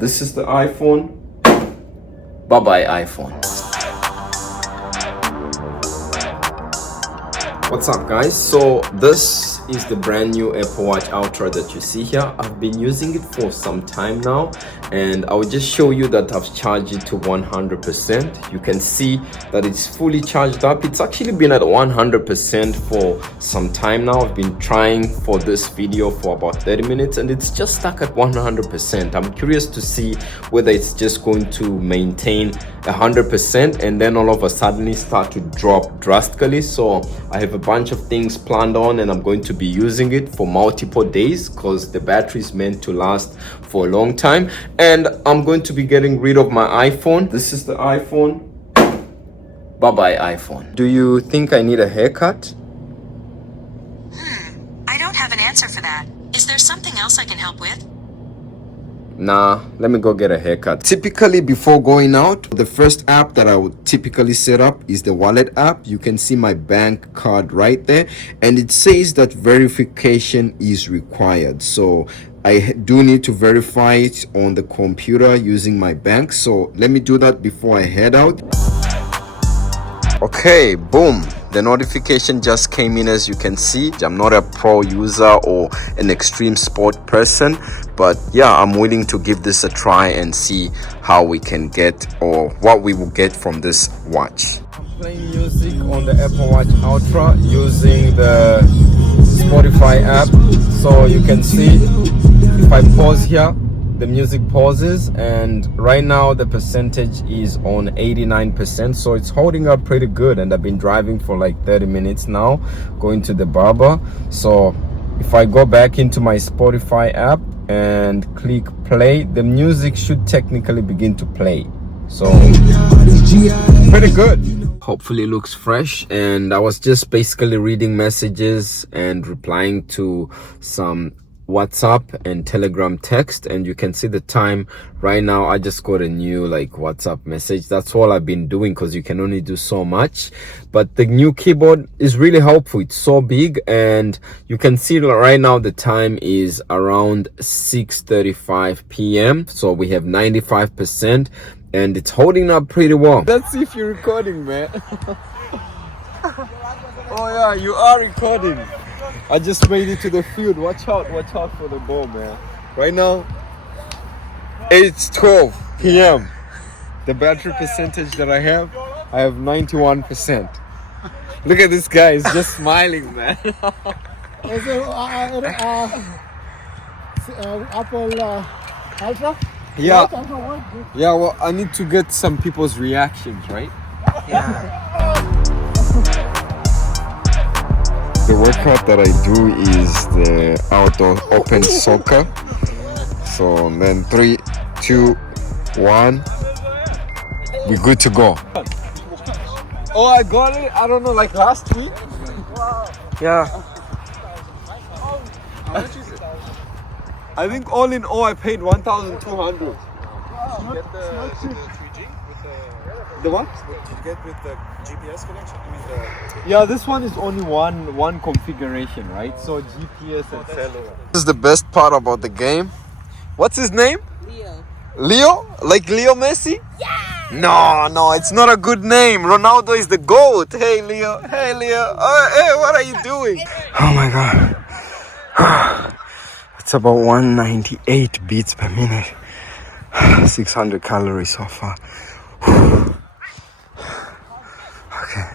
This is the iPhone. Bye-bye iPhone. What's up guys? So this is the brand new Apple Watch Ultra that you see here. I've been using it for some time now, and I will just show you that I've charged it to 100%. You can see that it's fully charged up. It's actually been at 100% for some time now. I've been trying for this video for about 30 minutes and it's just stuck at 100%. I'm curious to see whether it's just going to maintain 100% and then all of a sudden start to drop drastically. So I have a bunch of things planned on and I'm going to be using it for multiple days because the battery is meant to last for a long time. And I'm going to be getting rid of my iPhone. This is the iPhone. Bye-bye iPhone. Do you think I need a haircut? I don't have an answer for that. Is there something else I can help with? Nah, let me go get a haircut. Typically before going out, the first app that I would typically set up is the wallet app. You can see my bank card right there and it says that verification is required. So I do need to verify it on the computer using my bank. So let me do that before I head out. Okay, boom. The notification just came in. As you can see, I'm not a pro user or an extreme sport person, but yeah, I'm willing to give this a try and see how we can get or what we will get from this watch. I'm playing music on the Apple Watch Ultra using the Spotify app. So you can see if I pause here, the music pauses, and right now the percentage is on 89%, so it's holding up pretty good. And I've been driving for like 30 minutes now, going to the barber. So if I go back into my Spotify app and click play, the music should technically begin to play. So pretty good. Hopefully looks fresh. And I was just basically reading messages and replying to some WhatsApp and Telegram text, and you can see the time right now. I just got a new like WhatsApp message. That's all I've been doing because you can only do so much, but the new keyboard is really helpful. It's so big, and you can see right now the time is around 6:35 p.m. so we have 95% and it's holding up pretty well. Let's see if you're recording, man. Oh yeah, you are recording. I just made it to the field. Watch out for the ball, man. Right now, it's 12 p.m. The battery percentage that I have 91%. Look at this guy, he's just smiling, man. Apple Ultra? Yeah. Yeah, well, I need to get some people's reactions, right? Yeah. The workout that I do is the outdoor open soccer. So then 3, 2, 1, we're good to go. Oh, I got it. I don't know, like last week. Yeah. How much is it? I think all in all I paid 1,200. Did you get the 3G with The what? Did you get with the GPS connection? I mean the. Yeah, this one is only one configuration, right? So GPS and cellular. This is the best part about the game. What's his name? Leo. Leo? Like Leo Messi? Yeah! No, it's not a good name. Ronaldo is the GOAT. Hey Leo. Hey Leo. Hey, what are you doing? Oh my god. It's about 198 beats per minute. 600 calories so far. Okay.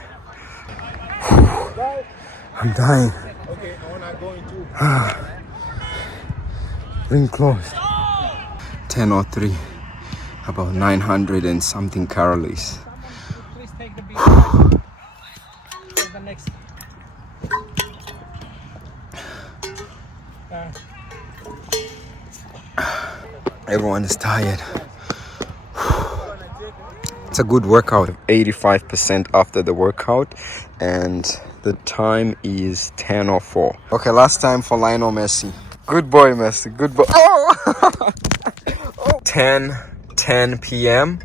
I'm dying. Okay, we're not going to. Ring close. 10:03. About 900 and something calories. Please take the beat. The next. Everyone is tired. It's a good workout. 85% after the workout, and the time is 10:04. Okay, last time for Lionel Messi. Good boy, Messi. Good boy. Oh! 10 p.m.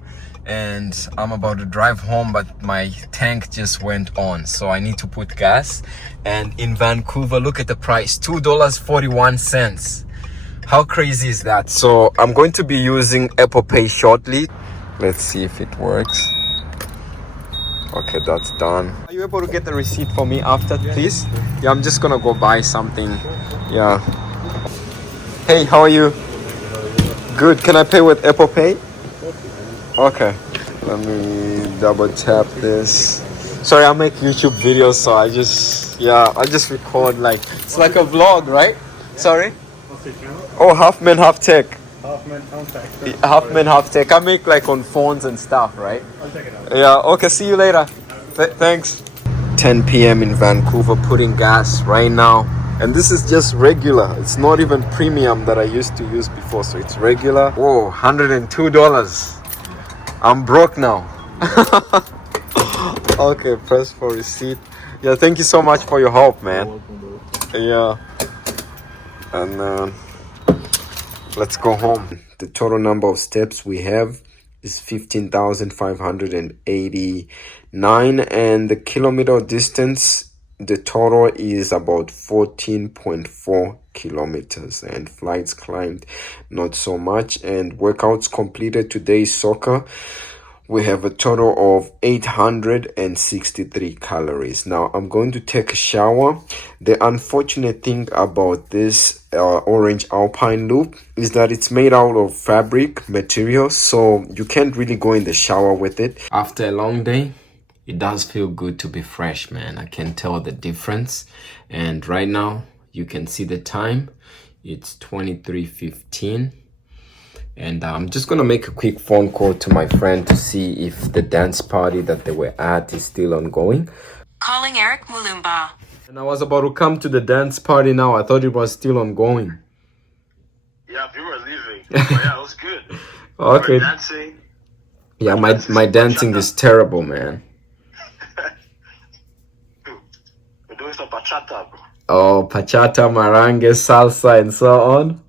and I'm about to drive home, but my tank just went on, so I need to put gas. And in Vancouver, look at the price, $2.41. How crazy is that? So I'm going to be using Apple Pay shortly. Let's see if it works. Okay, that's done. Are you able to get the receipt for me after, please? Yeah, I'm just gonna go buy something. Yeah. Hey, how are you? Good. Can I pay with Apple Pay? Okay. Let me double tap this. Sorry, I make YouTube videos, so I just record like it's like a vlog, right? Sorry. What's your channel? Oh, half man, half tech. Half man, contact. Half man, half tech. I make like on phones and stuff, right? I'll check it out. Yeah. Okay. See you later. Thanks. 10 p.m. in Vancouver, putting gas right now. And this is just regular. It's not even premium that I used to use before. So it's regular. Whoa, $102. I'm broke now. Okay, press for receipt. Yeah, thank you so much for your help, man. Yeah. And let's go home. The total number of steps we have is 15,589, and the kilometer distance, the total is about 14.4 kilometers, and flights climbed not so much, and workouts completed. Today's soccer, we have a total of 863 calories. Now I'm going to take a shower. The unfortunate thing about this orange alpine loop is that it's made out of fabric material, so you can't really go in the shower with it. After a long day, it does feel good to be fresh, man. I can tell the difference. And right now you can see the time. It's 23:15. And I'm just gonna make a quick phone call to my friend to see if the dance party that they were at is still ongoing. Calling Eric Mulumba. And I was about to come to the dance party now. I thought it was still ongoing. Yeah, people are leaving. But yeah, it was good. Okay. We're dancing. Yeah, my dancing is terrible, man. We're doing some bachata, bro. Oh, bachata, merengue, salsa, and so on.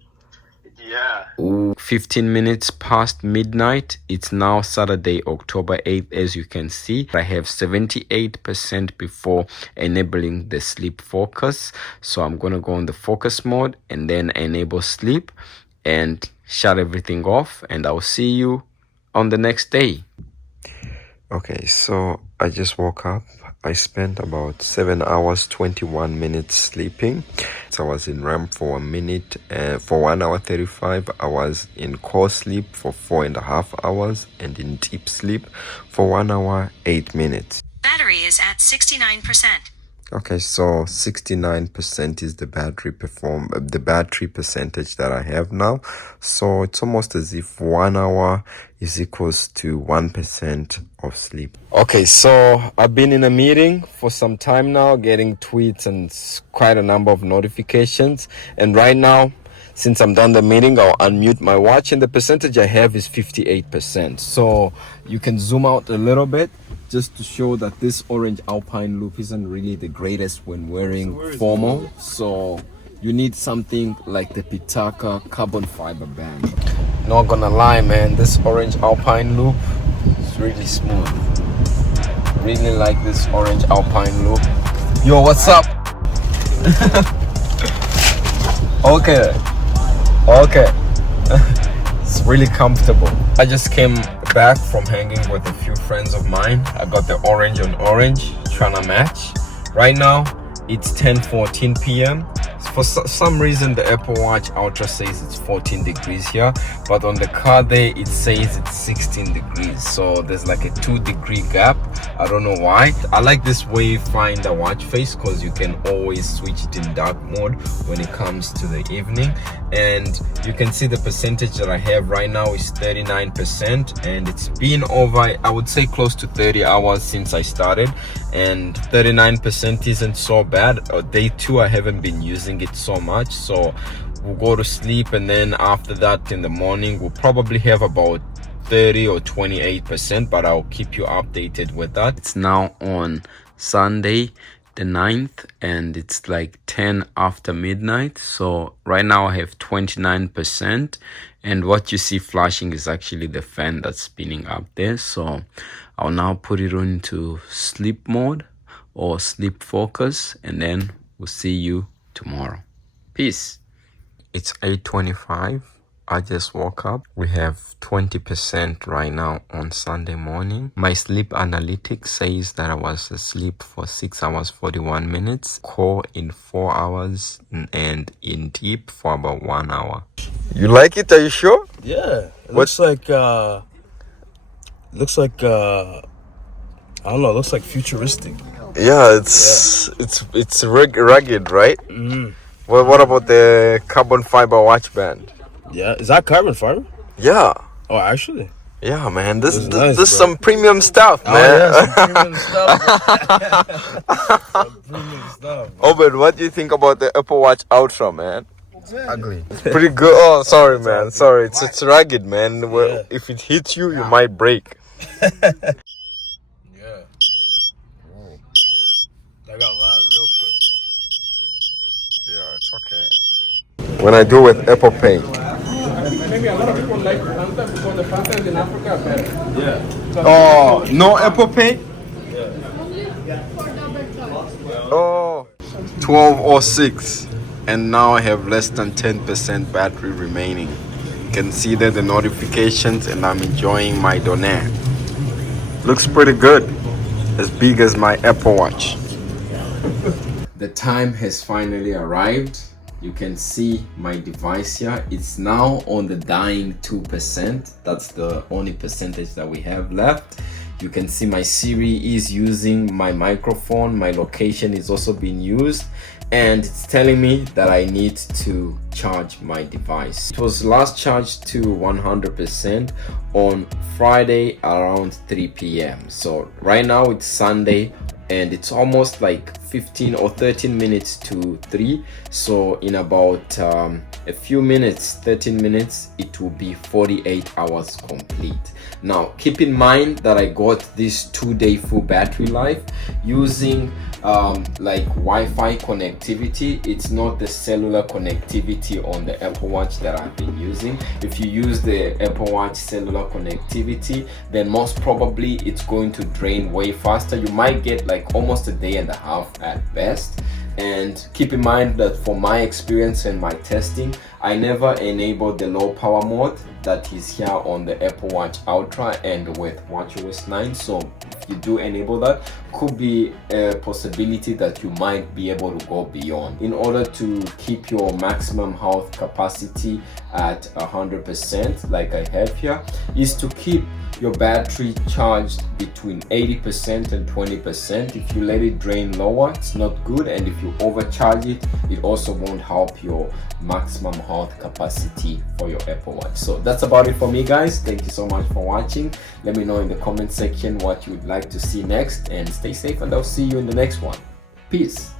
Yeah. Ooh, 15 minutes past midnight. It's now Saturday, October 8th. As you can see, I have 78% before enabling the sleep focus. So I'm going to go on the focus mode and then enable sleep and shut everything off. And I'll see you on the next day. Okay, so I just woke up. I spent about 7 hours 21 minutes sleeping. So I was in REM for 1 hour 35. I was in core sleep for 4.5 hours, and in deep sleep for 1 hour 8 minutes. Battery is at 69%. Okay, so 69% is the battery percentage that I have now. So it's almost as if 1 hour is equals to 1% of sleep. Okay, so I've been in a meeting for some time now, getting tweets and quite a number of notifications. And right now, since I'm done the meeting, I'll unmute my watch, and the percentage I have is 58%. So you can zoom out a little bit just to show that this orange alpine loop isn't really the greatest when wearing formal. So you need something like the Pitaka carbon fiber band. Not gonna lie, man, this orange alpine loop is really smooth. Really like this orange alpine loop. Yo, what's up? Okay. It's really comfortable. I just came back from hanging with a few friends of mine. I got the orange on orange, trying to match. Right now, it's 10:14 p.m. For some reason, the Apple Watch Ultra says it's 14 degrees here, but on the car there, it says it's 16 degrees. So there's like a 2-degree gap. I don't know why. I like this Wayfinder watch face because you can always switch it in dark mode when it comes to the evening. And you can see the percentage that I have right now is 39%, and it's been over, I would say, close to 30 hours since I started, and 39% isn't so bad. Day 2 I haven't been using it so much, so we'll go to sleep, and then after that in the morning we'll probably have about 30 or 28%, but I'll keep you updated with that. It's now on Sunday the 9th, and it's like 10 after midnight. So right now I have 29%, and what you see flashing is actually the fan that's spinning up there. So I'll now put it into sleep mode or sleep focus, and then we'll see you tomorrow. Peace. It's 8:25. I just woke up. We have 20% right now on Sunday morning. My sleep analytics says that I was asleep for 6 hours 41 minutes, core in 4 hours, and in deep for about 1 hour. You like it? Are you sure? Yeah, it looks like I don't know. It looks like futuristic. Yeah, it's rugged, right? Well, what about the carbon fiber watch band? Yeah, is that carbon fiber? Yeah. Oh, actually. Yeah, man. This This is nice, this bro. some premium stuff, man. Oh yeah, some premium stuff. Some premium stuff. Oh, but what do you think about the Apple Watch Ultra, man? Ugly. Pretty good. Oh, sorry, man. Sorry, it's rugged, man. Well, Yeah. if it hits you, you might break. Yeah. Whoa. That got loud real quick. Yeah, it's okay. When I do with Apple Pay. Maybe a lot of people like Fanta because the Fanta is in Africa better. Yeah. Oh, no Apple Pay? Oh, 12:06, and now I have less than 10% battery remaining. You can see there the notifications, and I'm enjoying my donut. Looks pretty good, as big as my Apple Watch. The time has finally arrived. You can see my device here. It's now on the dying 2%. That's the only percentage that we have left. You can see my Siri is using my microphone. My location is also being used, and it's telling me that I need to charge my device. It was last charged to 100% on Friday around 3 p.m. So right now it's Sunday, and it's almost like 15 or 13 minutes to 3. So in about a few minutes, 13 minutes, it will be 48 hours complete. Now keep in mind that I got this 2-day full battery life using like Wi-Fi connectivity. It's not the cellular connectivity on the Apple Watch that I've been using. If you use the Apple Watch cellular connectivity, then most probably it's going to drain way faster. You might get like almost a day and a half at best. And keep in mind that for my experience and my testing, I never enabled the low power mode that is here on the Apple Watch Ultra and with WatchOS 9. So if you do enable that, could be a possibility that you might be able to go beyond. In order to keep your maximum health capacity at 100%, like I have here, is to keep your battery charged between 80% and 20%. If you let it drain lower, it's not good, and if you overcharge it, it also won't help your maximum health capacity for your Apple Watch. So that's about it for me, guys. Thank you so much for watching. Let me know in the comment section what you would like to see next, and stay safe, and I'll see you in the next one. Peace.